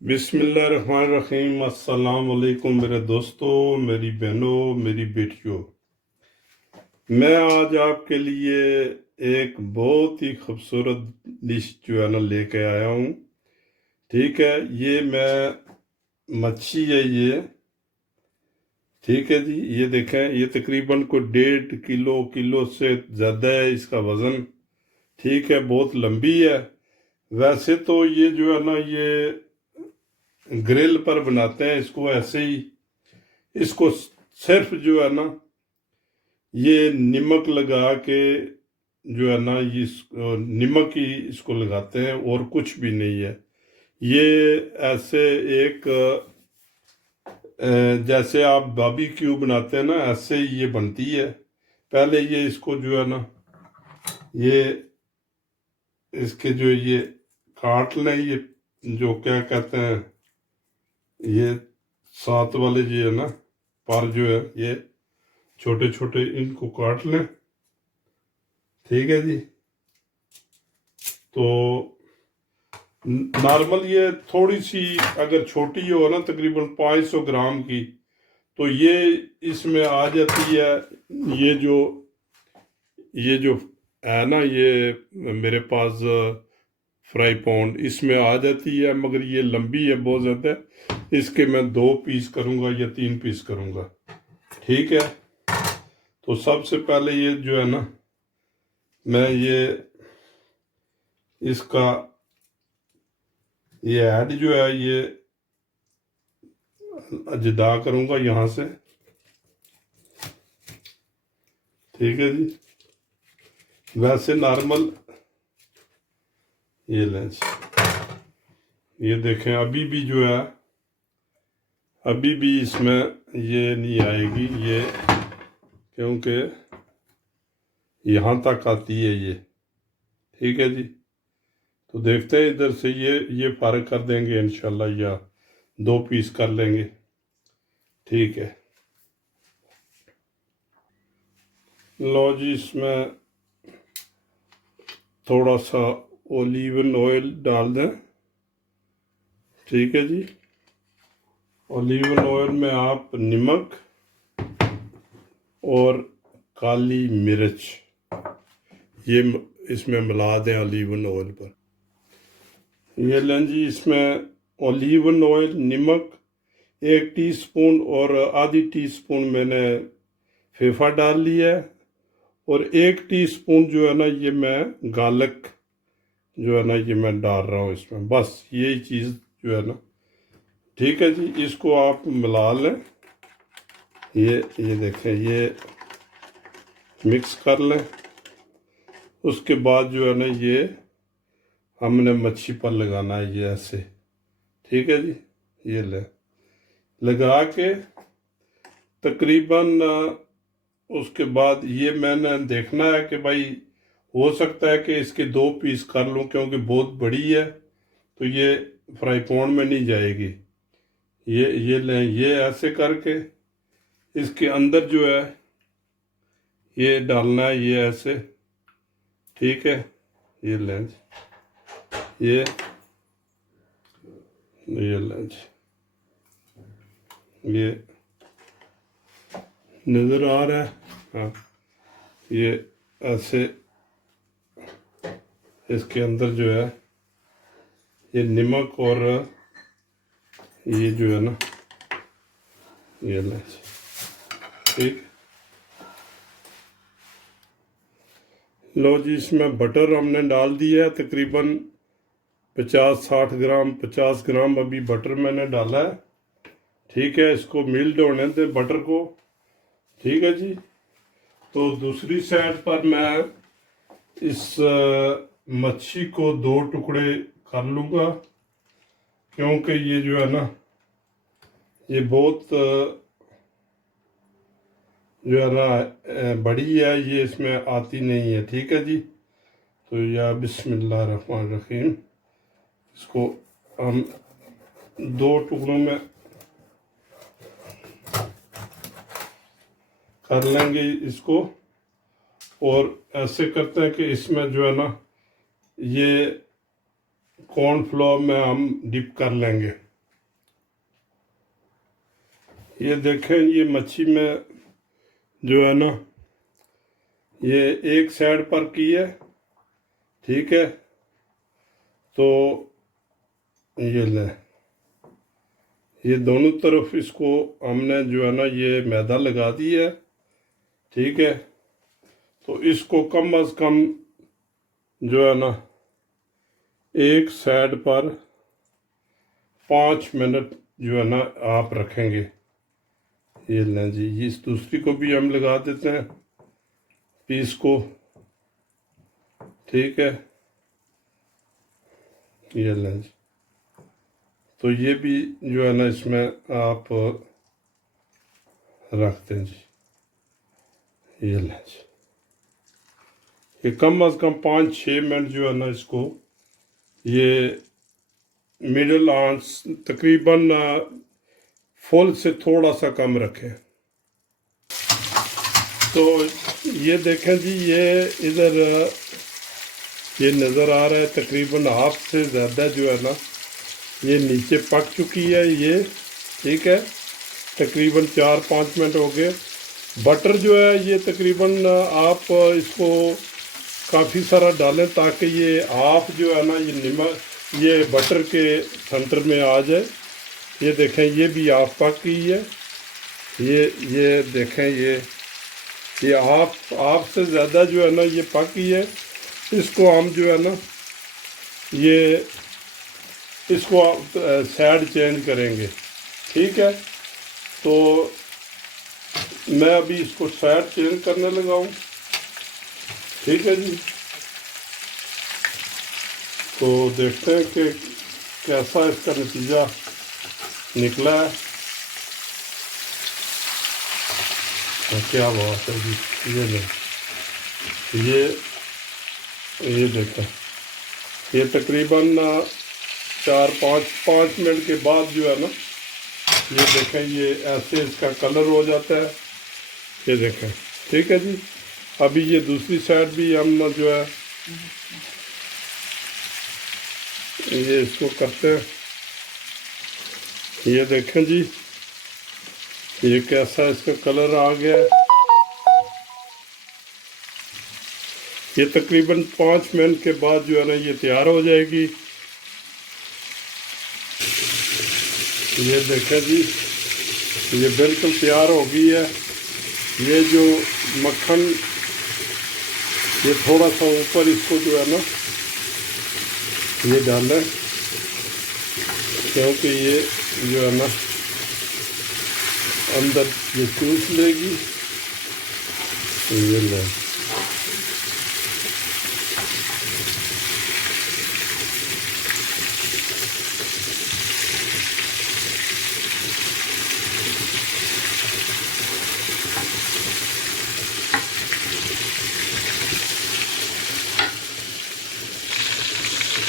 बिस्मिल्लाहिर्रहमानिर्रहीम। अस्सलाम वालेकुम मेरे दोस्तों, मेरी बहनों, मेरी बेटियों। मैं आज आपके लिए एक बहुत ही खूबसूरत डिश जो है ना लेके आया हूँ। ठीक है, ये मैं मच्छी है ये। ठीक है जी, ये देखें, ये तकरीबन को 1.5 किलो से ज़्यादा है इसका वज़न। ठीक है, बहुत लंबी है। वैसे तो ये जो है ना ये ग्रिल पर बनाते हैं इसको ऐसे ही। इसको सिर्फ जो है ना ये नमक लगा के जो है ना ये नमक ही इसको लगाते हैं और कुछ भी नहीं है। ये ऐसे एक जैसे आप बारबेक्यू बनाते हैं ना, ऐसे ही ये बनती है। पहले ये इसको जो है ना ये इसके जो ये काट लें, ये जो क्या कहते हैं ये सात वाले जो है ना पर जो है ये छोटे छोटे, इनको काट लें। ठीक है जी। तो नॉर्मल ये थोड़ी सी अगर छोटी हो ना तकरीबन 500 ग्राम की, तो ये इसमें आ जाती है। ये जो है ना ये मेरे पास फ्राई पॉन्ड इसमें आ जाती है, मगर ये लंबी है बहुत ज़्यादा। इसके मैं 2 पीस करूँगा या 3 पीस करूँगा। ठीक है, तो सबसे पहले ये जो है ना मैं ये इसका ये ऐड जो है ये जुदा करूँगा यहाँ से। ठीक है जी। वैसे नॉर्मल ये लेंस, ये देखें अभी भी जो है अभी भी इसमें ये नहीं आएगी ये, क्योंकि यहाँ तक आती है ये। ठीक है जी। तो देखते हैं इधर से ये फ़र्क कर देंगे इंशाल्लाह, या 2 पीस कर लेंगे। ठीक है, लो जी, इसमें थोड़ा सा ओलिवन ऑयल डाल दें। ठीक है जी। ओलिवन ऑयल में आप नमक और काली मिर्च ये इसमें मिला दें ओलिवन ऑयल पर। ये लें जी, इसमें ओलिवन ऑयल, नमक 1 टीस्पून और आधी टीस्पून मैंने फेफा डाल लिया है, और 1 टीस्पून जो है ना ये मैं गार्लिक जो है ना ये मैं डाल रहा हूँ इसमें। बस यही चीज़ जो है ना। ठीक है जी, इसको आप मिला लें। ये देखें, ये मिक्स कर लें। उसके बाद जो है ना ये हमने मच्छी पर लगाना है ये ऐसे। ठीक है जी। ये लगा के तकरीबन उसके बाद ये मैंने देखना है कि भाई हो सकता है कि इसके 2 पीस कर लूँ, क्योंकि बहुत बड़ी है तो ये फ्राई पैन में नहीं जाएगी। ये लें, ये ऐसे करके इसके अंदर जो है ये डालना है ये ऐसे। ठीक है, ये लें, ये लें, ये नज़र आ रहा है। हाँ, ये ऐसे इसके अंदर जो है ये नमक और ये जो है ना ये लें। ठीक, लो जी, इसमें बटर हमने डाल दिया है तकरीबन 50-60 ग्राम, 50 ग्राम अभी बटर मैंने डाला है। ठीक है, इसको मिल्ड होने दें बटर को। ठीक है जी। तो दूसरी साइड पर मैं इस मच्छी को 2 टुकड़े कर लूँगा, क्योंकि ये जो है ना ये बहुत जो है ना बड़ी है, ये इसमें आती नहीं है। ठीक है जी। तो या बिस्मिल्लाह रहमान रहीम, इसको हम 2 टुकड़ों में कर लेंगे इसको, और ऐसे करते हैं कि इसमें जो है ना ये कॉर्नफ्लोर में हम डिप कर लेंगे। ये देखें, ये मच्छी में जो है ना, ये एक साइड पर की है, ठीक है। तो ये लें, ये दोनों तरफ इसको हमने जो है ना ये मैदा लगा दी है, ठीक है। तो इसको कम अज कम जो है ना एक साइड पर 5 मिनट जो है ना आप रखेंगे। ये लें जी, इस दूसरी को भी हम लगा देते हैं पीस को, ठीक है। ये लें जी, तो ये भी जो है ना इसमें आप रख दें जी। ये लें जी, ये कम अज कम 5-6 मिनट जो है ना इसको ये मिडिल आंच तकरीबन फुल से थोड़ा सा कम रखें। तो ये देखें जी, ये इधर ये नज़र आ रहा है तकरीबन हाफ से ज़्यादा जो है ना ये नीचे पक चुकी है ये, ठीक है। तकरीबन 4-5 मिनट हो गए। बटर जो है ये तकरीबन आप इसको काफ़ी सारा डालें ताकि ये हाफ जो है ना ये नमक ये बटर के सेंटर में आ जाए। ये देखें, ये भी हाफ पक गई है। ये देखें, ये हाफ से ज़्यादा जो है ना ये पक गई है। इसको हम जो है ना ये इसको साइड चेंज करेंगे, ठीक है। तो मैं अभी इसको साइड चेंज करने लगा हूँ, ठीक है जी। तो देखते हैं कि कैसा इसका नतीजा निकला है। तो क्या बात है जी, ये देखें, ये तकरीबन 4-5 मिनट के बाद जो है ना ये देखें, ये ऐसे इसका कलर हो जाता है। ये देखें, ठीक है जी। अभी ये दूसरी साइड भी हम जो है ये इसको करते हैं। ये देखें जी, ये कैसा इसका कलर आ गया है। ये तकरीबन 5 मिनट के बाद जो है ना ये तैयार हो जाएगी। ये देखें जी, ये बिल्कुल तैयार हो गई है। ये जो मक्खन ये थोड़ा सा ऊपर इसको जो है ना ये डालें, क्योंकि ये जो है ना अंदर ये चूस लेगी। ये ले,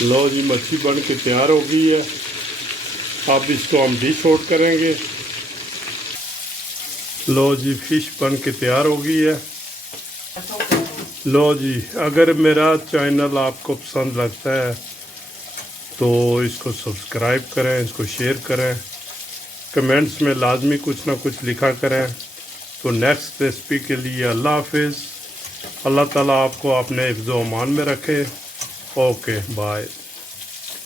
लो जी, मच्छी बन के तैयार हो गई है। अब इसको हम डिश आउट करेंगे। लो जी, फिश बन के तैयार हो गई है। लो जी, अगर मेरा चैनल आपको पसंद लगता है तो इसको सब्सक्राइब करें, इसको शेयर करें, कमेंट्स में लाजमी कुछ ना कुछ लिखा करें। तो नेक्स्ट रेसिपी के लिए अल्लाह हाफिज़। अल्लाह ताला आपको अपने हिफ्ज़-ओ-अमान में रखे। Okay, bye.